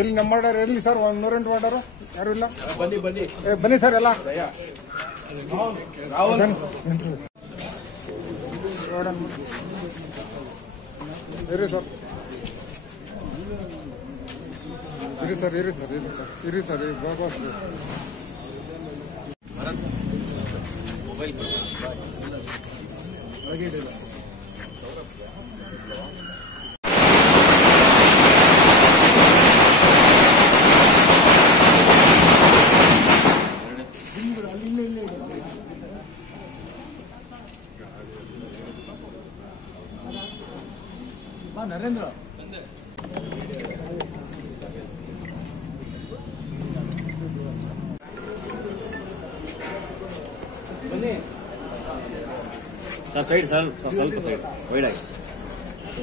ಎಲ್ಲಿ ನಮ್ಮ ಆರ್ಡರ್ ಎಲ್ಲಿ ಸರ್? 108 ಆರ್ಡರ್ ಯಾರು ಇಲ್ಲ? ಬನ್ನಿ ಸರ್ ಎಲ್ಲ ಇರಿ ಸರ್, ಇರಿ ಸರ್, ಇರಿ ಸರ್, ಇರಿ ಸರ್, ಇರಿ sir, mobile Narendra sir side sir, ಸ್ವಲ್ಪ ಸೈಡ್ ವೈಡ್ ಆಗಿ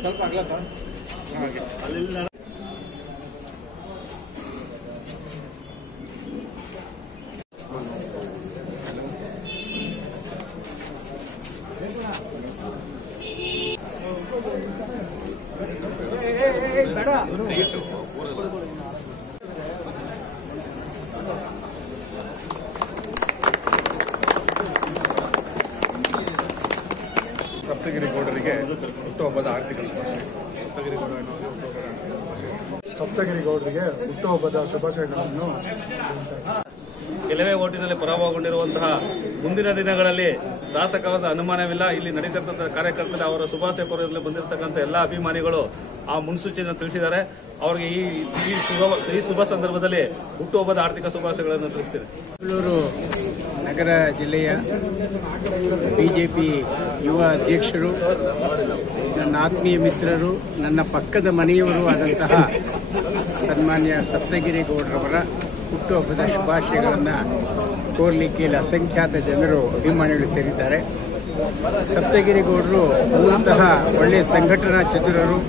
ಸ್ವಲ್ಪ ಆಗಲ್ಲ ಸರ್. ಅಲ್ಲಿಲ್ಲ ಸಪ್ತಗಿರಿ ಗೌಡರಿಗೆ ಹುಟ್ಟುಹಬ್ಬದ ಆರ್ಥಿಕ ಶುಭಾಶಯ. ಸಪ್ತಗಿರಿ ಗೌಡರಿಗೆ ಹುಟ್ಟುಹಬ್ಬದ ಶುಭಾಶಯಗಳನ್ನು. ಕೆಲವೇ ಓಟಿನಲ್ಲಿ ಪರಾಭವಗೊಂಡಿರುವಂತಹ ಮುಂದಿನ ದಿನಗಳಲ್ಲಿ ಶಾಸಕವಾದ ಅನುಮಾನವಿಲ್ಲ. ಇಲ್ಲಿ ನಡೀತಿರ್ತಕ್ಕಂಥ ಕಾರ್ಯಕರ್ತರು ಅವರ ಶುಭಾಶಯ ಕೋರಲು ಬಂದಿರತಕ್ಕಂಥ ಎಲ್ಲ ಅಭಿಮಾನಿಗಳು ಆ ಮುನ್ಸೂಚನೆಯನ್ನು ತಿಳಿಸಿದ್ದಾರೆ. ಅವರಿಗೆ ಈ ಶುಭ ಸಂದರ್ಭದಲ್ಲಿ ಹುಟ್ಟುಹಬ್ಬದ ಆರ್ಥಿಕ ಶುಭಾಶಯಗಳನ್ನು ತಿಳಿಸ್ತೀನಿ. ಬೆಂಗಳೂರು ನಗರ ಜಿಲ್ಲೆಯ ಬಿಜೆಪಿ ಯುವ ಅಧ್ಯಕ್ಷರು, ನನ್ನ ಆತ್ಮೀಯ ಮಿತ್ರರು, ನನ್ನ ಪಕ್ಕದ ಮನೆಯವರು ಆದಂತಹ ಸನ್ಮಾನ್ಯ ಸಪ್ತಗಿರಿ ಗೌಡರವರ ಹುಟ್ಟುಹಬ್ಬದ ಶುಭಾಶಯಗಳನ್ನು ಕೋರಲಿಕ್ಕೆ ಇಲ್ಲಿ ಅಸಂಖ್ಯಾತ ಜನರು ಅಭಿಮಾನಿಗಳು ಸೇರಿದ್ದಾರೆ. ಸಪ್ತಗಿರಿ ಗೌಡರು ಮೂಲತಃ ಒಳ್ಳೆಯ ಸಂಘಟನಾ ಚತುರರು,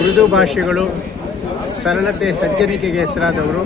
ಮೃದು ಭಾಷೆಗಳು, ಸರಳತೆ, ಸಜ್ಜನಿಕೆಗೆ ಹೆಸರಾದವರು.